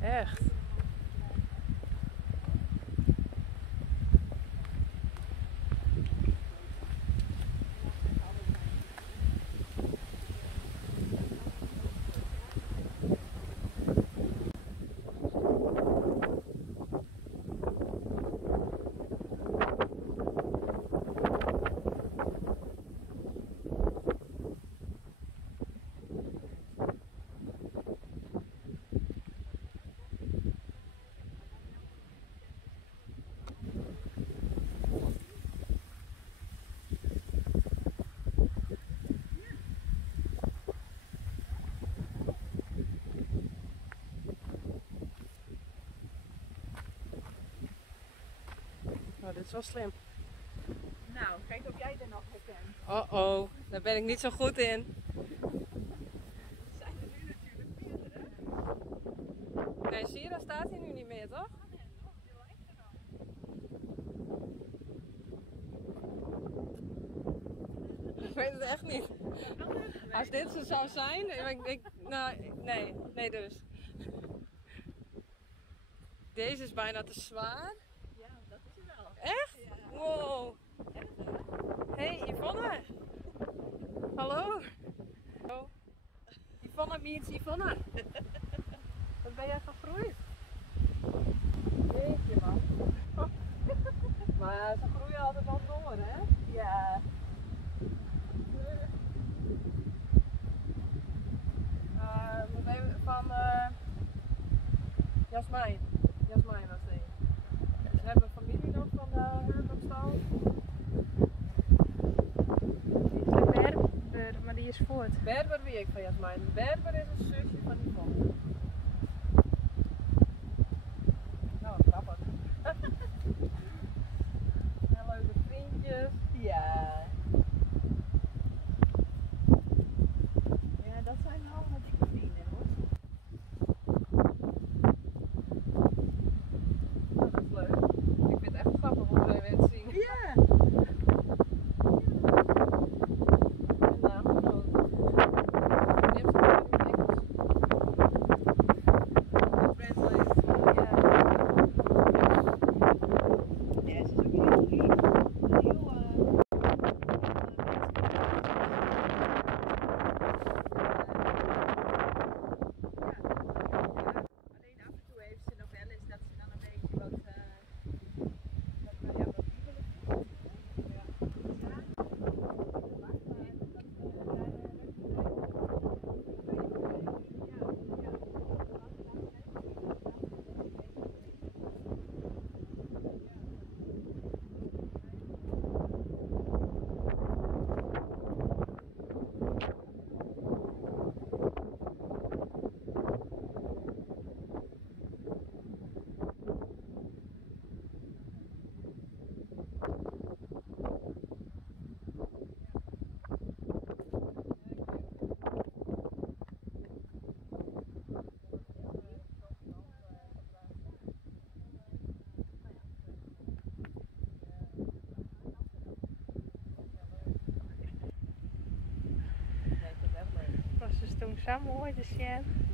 Echt. Oh, dit is wel slim. Nou, kijk of jij er nog herkent. Oh, daar ben ik niet zo goed in. Zijn er nu natuurlijk meerdere? Nee, zie je, daar staat hij nu niet meer, toch? Ik weet het echt niet. Als dit zo zou zijn, nee dus. Deze is bijna te zwaar. Ja, dat is er wel. Echt? Ja. Wow. Hey Yvonne. Hallo. Oh. Yvonne meets Yvonne. Wat ben jij gegroeid? Jeetje man. Maar ze groeien altijd wel door, hè? Ja. Moet even van Jasmijn. Jasmijn was die. Ze hebben familie nog van de Hurlopstal. Berber, maar die is voort. Berber wie ik van Jasmijn. Berber is een zusje van Yvonne. Nou, wat grappig. En leuke vriendjes. Ja. Ja, dat zijn allemaal dikke vrienden hoor. Nou, dat is leuk. Ik vind het echt grappig om zo weer te zien. Ja. En naamgenoten. Die heeft ze gewoon in het Engels. Translate. Ja. Ja, ze is ook heel lief. Heel, alleen af en toe heeft ze nog wel eens dat ze dan een beetje wat liefelijk doet. Nee, ik vind het echt leuk. Was dus toen samen mooi te zien.